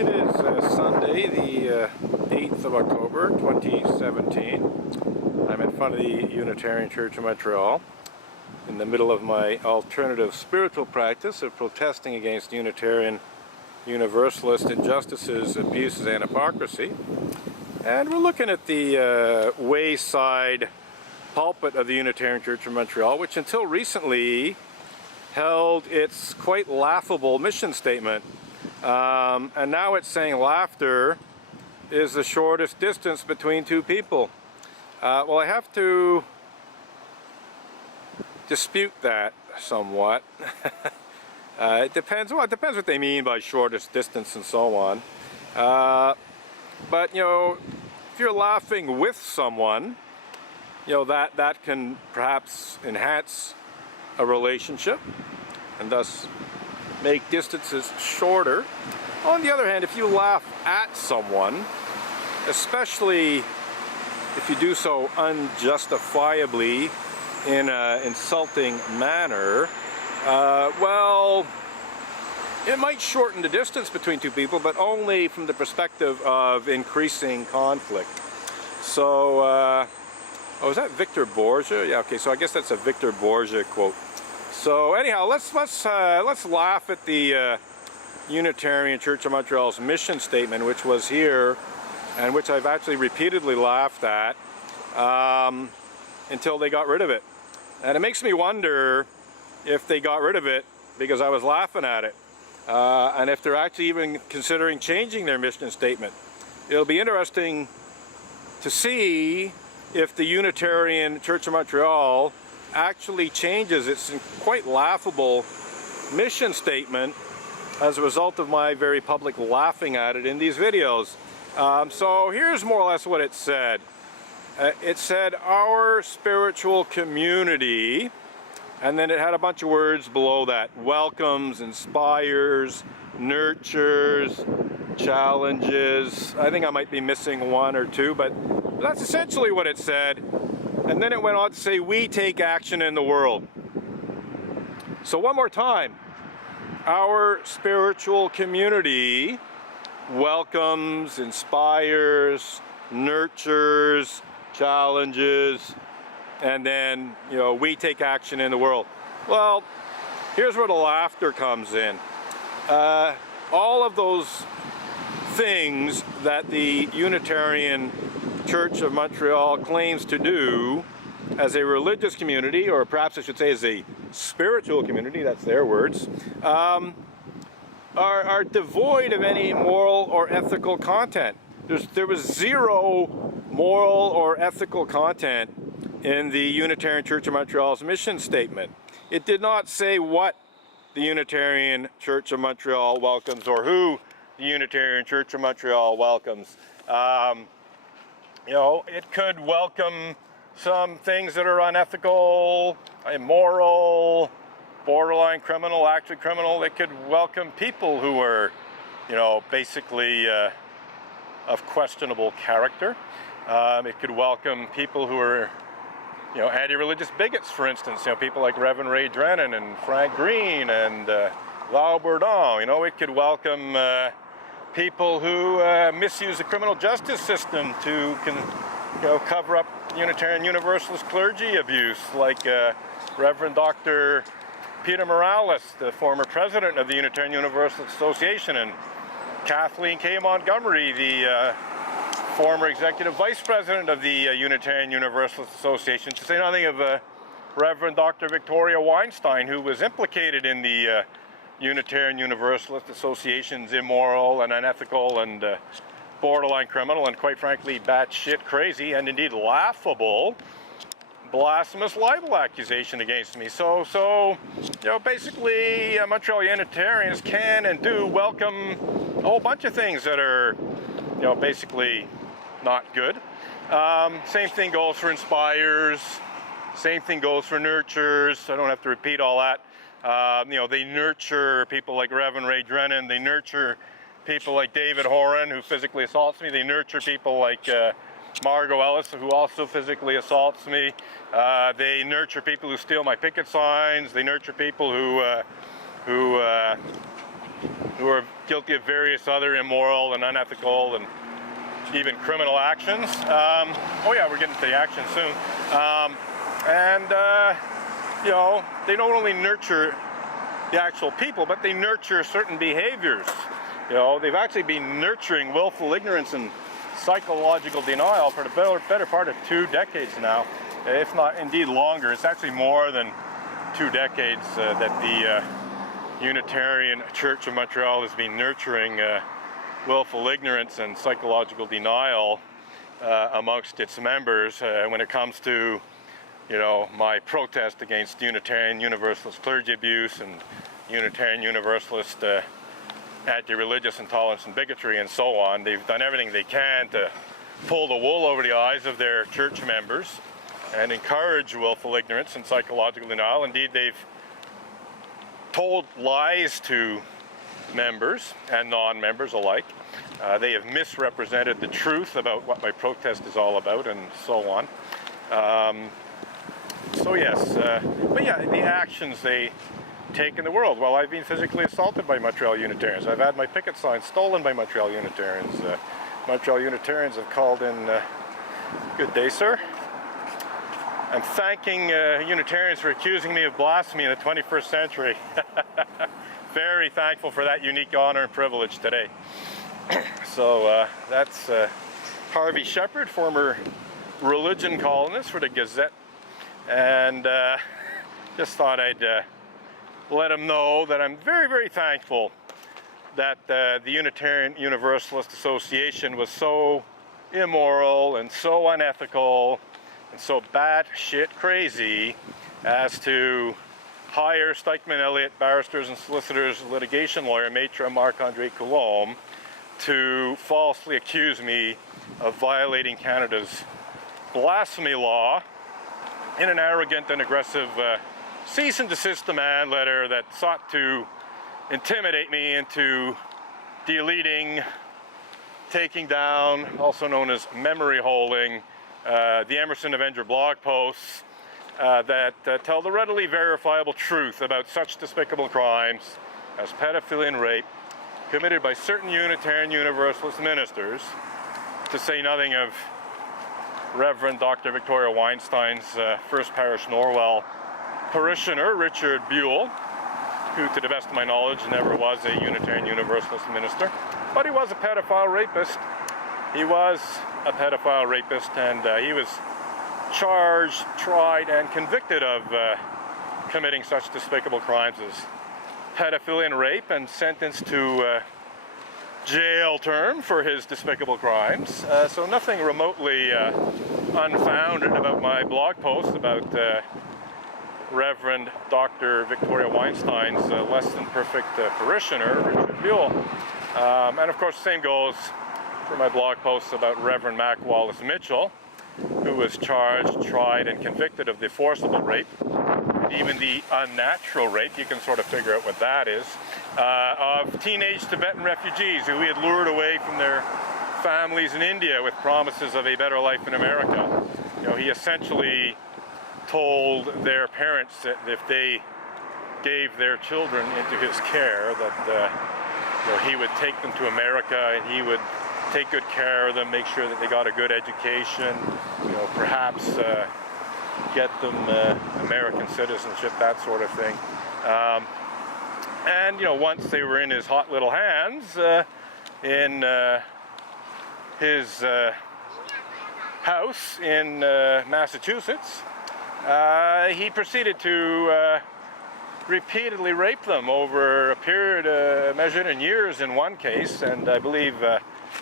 It is Sunday, the 8th of October, 2017. I'm in front of the Unitarian Church of Montreal in the middle of my alternative spiritual practice of protesting against Unitarian Universalist injustices, abuses, and hypocrisy. And we're looking at the wayside pulpit of the Unitarian Church of Montreal, which until recently held its quite laughable mission statement. And now it's saying laughter is the shortest distance between two people. Well, I have to dispute that somewhat. It depends what they mean by shortest distance and so on. But, you know, if you're laughing with someone, you know, that can perhaps enhance a relationship and thus make distances shorter. On the other hand, if you laugh at someone, especially if you do so unjustifiably in an insulting manner, well, it might shorten the distance between two people, but only from the perspective of increasing conflict. So, oh, is that Victor Borgia? Yeah, okay, so I guess that's a Victor Borgia quote. So anyhow, let's laugh at the Unitarian Church of Montreal's mission statement, which was here, and which I've actually repeatedly laughed at until they got rid of it. And it makes me wonder if they got rid of it because I was laughing at it, and if they're actually even considering changing their mission statement. It'll be interesting to see if the Unitarian Church of Montreal actually changes its quite laughable mission statement as a result of my very public laughing at it in these videos. So here's more or less what it said. It said, our spiritual community, and then it had a bunch of words below that: welcomes, inspires, nurtures, challenges. I think I might be missing one or two, but that's essentially what it said. And then it went on to say, we take action in the world. So one more time. Our spiritual community welcomes, inspires, nurtures, challenges, and then, you know, we take action in the world. Well, here's where the laughter comes in. All of those things that the Unitarian Church of Montreal claims to do as a religious community, or perhaps I should say as a spiritual community, that's their words, are devoid of any moral or ethical content. There was zero moral or ethical content in the Unitarian Church of Montreal's mission statement. It did not say what the Unitarian Church of Montreal welcomes or who the Unitarian Church of Montreal welcomes. You know, it could welcome some things that are unethical, immoral, borderline criminal, actually criminal. It could welcome people who are, you know, basically of questionable character. It could welcome people who are, you know, anti-religious bigots, for instance. You know, people like Reverend Ray Drennan and Frank Green and Lau Bourdon. You know, it could welcome people who misuse the criminal justice system to cover up Unitarian Universalist clergy abuse, like Reverend Dr. Peter Morales, the former president of the Unitarian Universalist Association, and Kathleen K. Montgomery, the former executive vice president of the Unitarian Universalist Association, to say nothing of Reverend Dr. Victoria Weinstein, who was implicated in the Unitarian Universalist Association's immoral and unethical and borderline criminal and, quite frankly, batshit crazy and indeed laughable blasphemous libel accusation against me. So you know, basically Montreal Unitarians can and do welcome a whole bunch of things that are, you know, basically not good. Same thing goes for inspires. Same thing goes for nurtures. I don't have to repeat all that. You know, they nurture people like Reverend Ray Drennan. They nurture people like David Horan, who physically assaults me. They nurture people like Margot Ellis, who also physically assaults me. They nurture people who steal my picket signs. They nurture people who who are guilty of various other immoral and unethical and even criminal actions. Oh yeah, we're getting to the action soon. You know, they don't only nurture the actual people, but they nurture certain behaviors. You know, they've actually been nurturing willful ignorance and psychological denial for the better part of 2 decades now, if not indeed longer. It's actually more than 2 decades that the Unitarian Church of Montreal has been nurturing willful ignorance and psychological denial amongst its members when it comes to, you know, my protest against Unitarian Universalist clergy abuse and Unitarian Universalist anti-religious intolerance and bigotry and so on. They've done everything they can to pull the wool over the eyes of their church members and encourage willful ignorance and psychological denial. Indeed, they've told lies to members and non-members alike. They have misrepresented the truth about what my protest is all about and so on. So yes, but yeah, the actions they take in the world. Well, I've been physically assaulted by Montreal Unitarians. I've had my picket signs stolen by Montreal Unitarians. Montreal Unitarians have called in, good day, sir. I'm thanking Unitarians for accusing me of blasphemy in the 21st century. Very thankful for that unique honor and privilege today. So that's Harvey Shepherd, former religion columnist for the Gazette, and just thought I'd let him know that I'm very, very thankful that the Unitarian Universalist Association was so immoral and so unethical and so batshit crazy as to hire Stikeman Elliott barristers and solicitors, litigation lawyer, Maitre Marc-André Coulombe, to falsely accuse me of violating Canada's blasphemy law in an arrogant and aggressive cease and desist demand letter that sought to intimidate me into deleting, taking down, also known as memory holding, the Emerson Avenger blog posts that tell the readily verifiable truth about such despicable crimes as pedophilia and rape committed by certain Unitarian Universalist ministers, to say nothing of Reverend Dr. Victoria Weinstein's First Parish Norwell parishioner, Richard Buell, who, to the best of my knowledge, never was a Unitarian Universalist minister, but he was a pedophile rapist. He was a pedophile rapist, and he was charged, tried, and convicted of committing such despicable crimes as pedophilia and rape, and sentenced to jail term for his despicable crimes. So nothing remotely unfounded about my blog post about Reverend Dr. Victoria Weinstein's less than perfect parishioner, Richard Buell. And of course, the same goes for my blog posts about Reverend Mac Wallace Mitchell, who was charged, tried, and convicted of the forcible rape, even the unnatural rape, you can sort of figure out what that is, of teenage Tibetan refugees who he had lured away from their families in India with promises of a better life in America. You know, he essentially told their parents that if they gave their children into his care, that you know, he would take them to America and he would take good care of them, make sure that they got a good education, you know, perhaps get them American citizenship, that sort of thing. And you know, once they were in his hot little hands, in his house in Massachusetts, he proceeded to repeatedly rape them over a period measured in years in one case, and I believe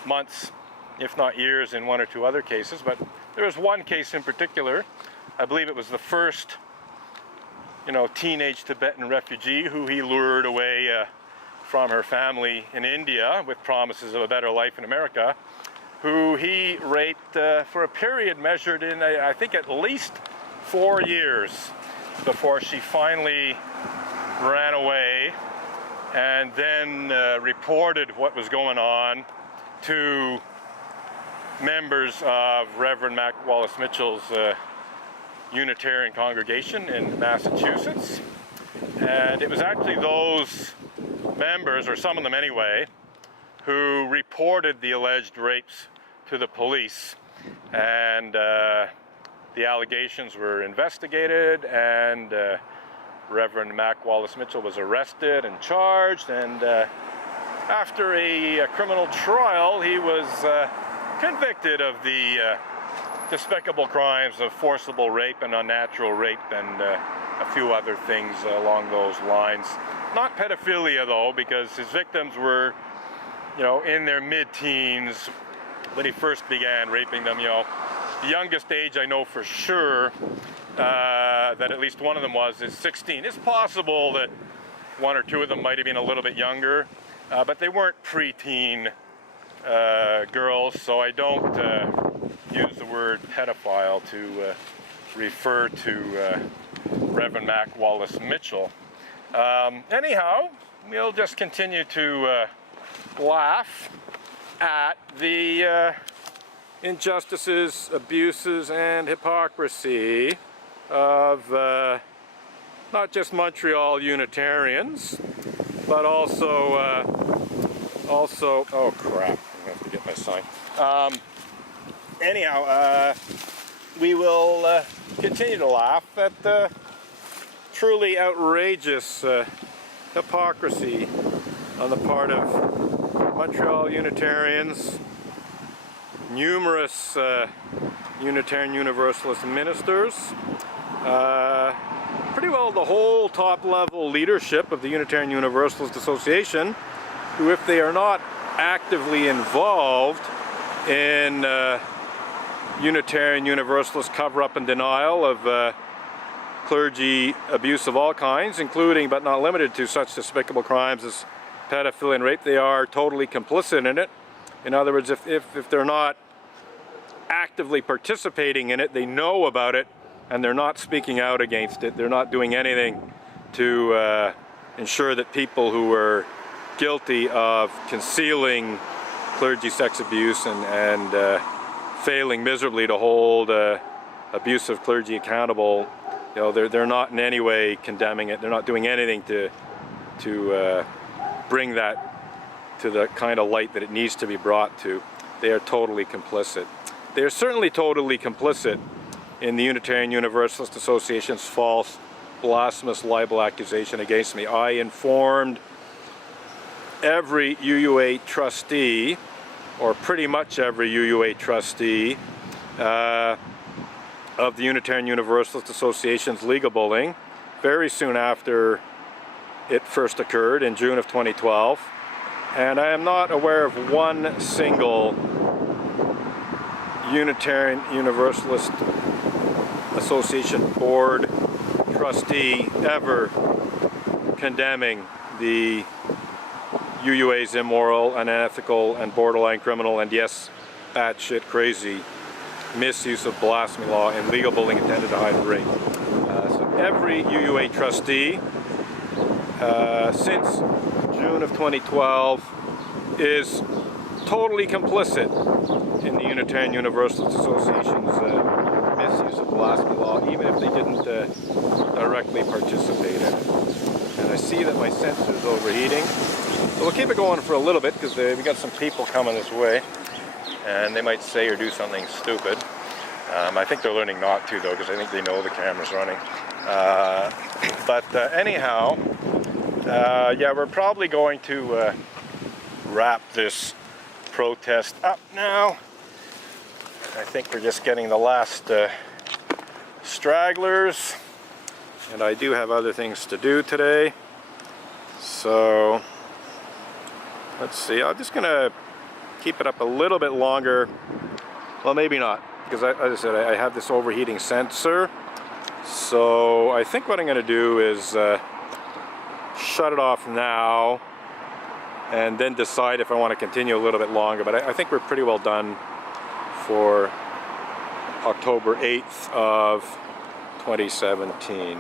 months, if not years, in one or two other cases. But there was one case in particular, I believe it was the first, you know, teenage Tibetan refugee who he lured away from her family in India with promises of a better life in America, who he raped for a period measured in, I think, at least 4 years before she finally ran away and then reported what was going on to members of Reverend Mac Wallace Mitchell's Unitarian congregation in Massachusetts. And it was actually those members, or some of them anyway, who reported the alleged rapes to the police, and the allegations were investigated, and Reverend Mac Wallace Mitchell was arrested and charged, and after a criminal trial, he was convicted of the despicable crimes of forcible rape and unnatural rape, and a few other things along those lines. Not pedophilia though, because his victims were, you know, in their mid-teens when he first began raping them. You know, the youngest age I know for sure that at least one of them was is 16. It's possible that one or two of them might have been a little bit younger, but they weren't preteen girls, so I don't use the word pedophile to refer to Reverend Mac Wallace Mitchell. Anyhow, we'll just continue to laugh at the injustices, abuses, and hypocrisy of not just Montreal Unitarians, but also, oh crap, I have to get my sign. Anyhow, we will continue to laugh at the truly outrageous hypocrisy on the part of Montreal Unitarians, numerous Unitarian Universalist ministers, pretty well the whole top-level leadership of the Unitarian Universalist Association, who, if they are not actively involved in Unitarian Universalist cover-up and denial of clergy abuse of all kinds, including but not limited to such despicable crimes as pedophilia and rape, they are totally complicit in it. In other words, if they're not actively participating in it, they know about it, and they're not speaking out against it. They're not doing anything to ensure that people who are guilty of concealing clergy sex abuse and failing miserably to hold abusive clergy accountable, you know, they're not in any way condemning it. They're not doing anything to bring that to the kind of light that it needs to be brought to. They are totally complicit. They are certainly totally complicit in the Unitarian Universalist Association's false, blasphemous libel accusation against me. I informed every UUA trustee, or pretty much every UUA trustee, of the Unitarian Universalist Association's legal bullying very soon after it first occurred in June of 2012. And I am not aware of one single Unitarian Universalist Association board trustee ever condemning the UUA's immoral, unethical, and borderline criminal, and yes, batshit crazy misuse of blasphemy law and legal bullying intended to hide rape. So every UUA trustee since June of 2012 is totally complicit in the Unitarian Universalist Association's misuse of blasphemy law, even if they didn't directly participate in it. And I see that my sensor is overheating. So we'll keep it going for a little bit, because we got some people coming this way, and they might say or do something stupid. I think they're learning not to, though, because I think they know the camera's running. Anyhow, yeah, we're probably going to wrap this protest up now. I think we're just getting the last stragglers, and I do have other things to do today. So let's see, I'm just gonna keep it up a little bit longer. Well, maybe not, because as I said, I have this overheating sensor. So I think what I'm gonna do is shut it off now and then decide if I want to continue a little bit longer. But I think we're pretty well done for October 8th of 2017.